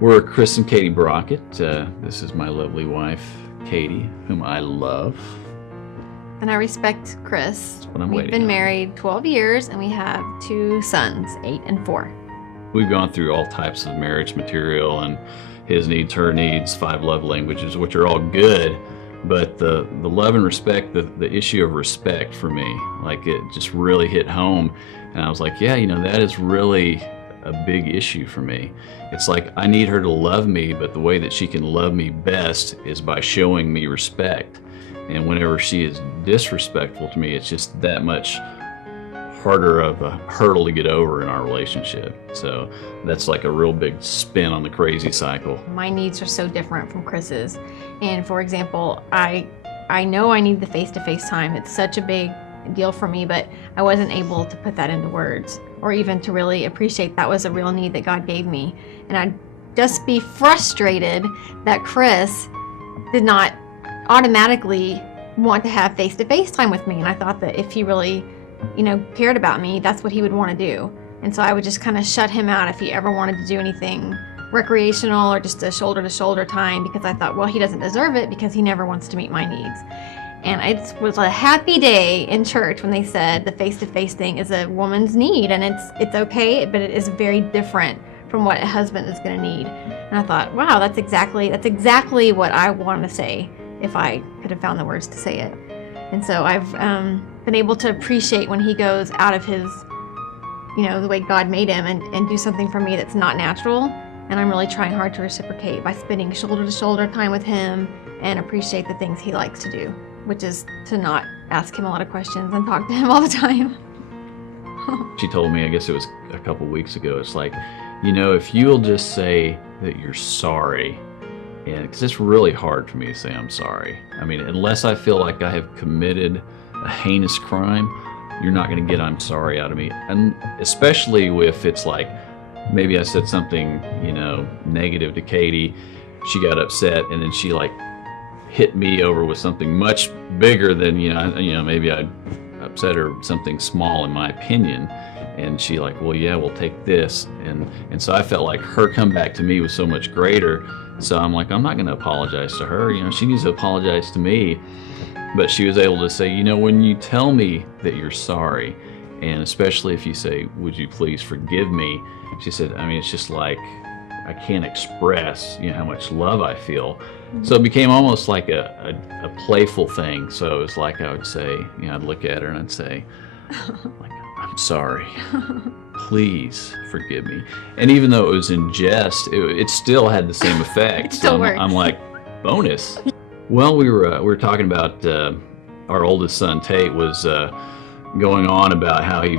We're Chris and Katie Brockett. This is my lovely wife, Katie, whom I love. And I respect Chris. What I'm We've waiting been on. married 12 years and we have 2 sons, 8 and 4. We've gone through all types of marriage material and his needs, her needs, 5 love languages, which are all good. But the love and respect, the issue of respect for me, like it just really hit home. And I was like, yeah, that is really a big issue for me. It's like I need her to love me, but the way that she can love me best is by showing me respect. And whenever she is disrespectful to me, it's just that much harder of a hurdle to get over in our relationship. So that's like a real big spin on the crazy cycle. My needs are so different from Chris's. And for example, I know I need the face-to-face time. It's such a big deal for me, but I wasn't able to put that into words or even to really appreciate that was a real need that God gave me. And I'd just be frustrated that Chris did not automatically want to have face-to-face time with me. And I thought that if he really, cared about me, that's what he would want to do. And so I would just kind of shut him out if he ever wanted to do anything recreational or just a shoulder-to-shoulder time, because I thought, well, he doesn't deserve it because he never wants to meet my needs. And it was a happy day in church when they said the face-to-face thing is a woman's need, and it's okay, but it is very different from what a husband is going to need. And I thought, wow, that's exactly what I want to say if I could have found the words to say it. And so I've been able to appreciate when he goes out of his, the way God made him and do something for me that's not natural. And I'm really trying hard to reciprocate by spending shoulder-to-shoulder time with him and appreciate the things he likes to do, which is to not ask him a lot of questions and talk to him all the time. She told me, I guess it was a couple weeks ago, it's like, if you'll just say that you're sorry, and because it's really hard for me to say I'm sorry. I mean, unless I feel like I have committed a heinous crime, you're not going to get I'm sorry out of me. And especially if it's like, maybe I said something, negative to Katie, she got upset, and then she like hit me over with something much bigger than, maybe I upset her something small in my opinion. And she like, well, yeah, we'll take this. And so I felt like her come back to me was so much greater. So I'm like, I'm not going to apologize to her. She needs to apologize to me. But she was able to say, when you tell me that you're sorry, and especially if you say, would you please forgive me? She said, it's just like, I can't express, how much love I feel. Mm-hmm. So it became almost like a playful thing. So it was like I would say, I'd look at her and I'd say, like, I'm sorry. Please forgive me. And even though it was in jest, it still had the same effect. It still worked. I'm like, bonus. Well, we were talking about our oldest son, Tate, was going on about how he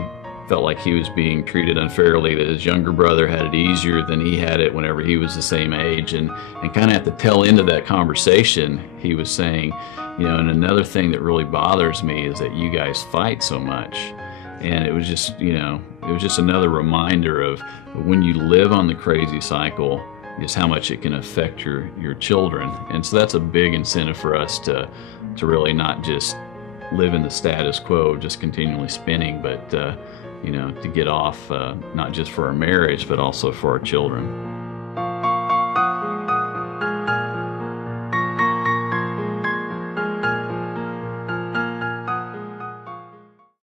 felt like he was being treated unfairly, that his younger brother had it easier than he had it whenever he was the same age. And kind of at the tail end of that conversation, he was saying, and another thing that really bothers me is that you guys fight so much. And it was just, another reminder of when you live on the crazy cycle, is how much it can affect your children. And so that's a big incentive for us to really not just live in the status quo, just continually spinning, but to get off, not just for our marriage, but also for our children.